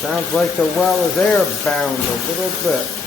Sounds like the well is air bound a little bit.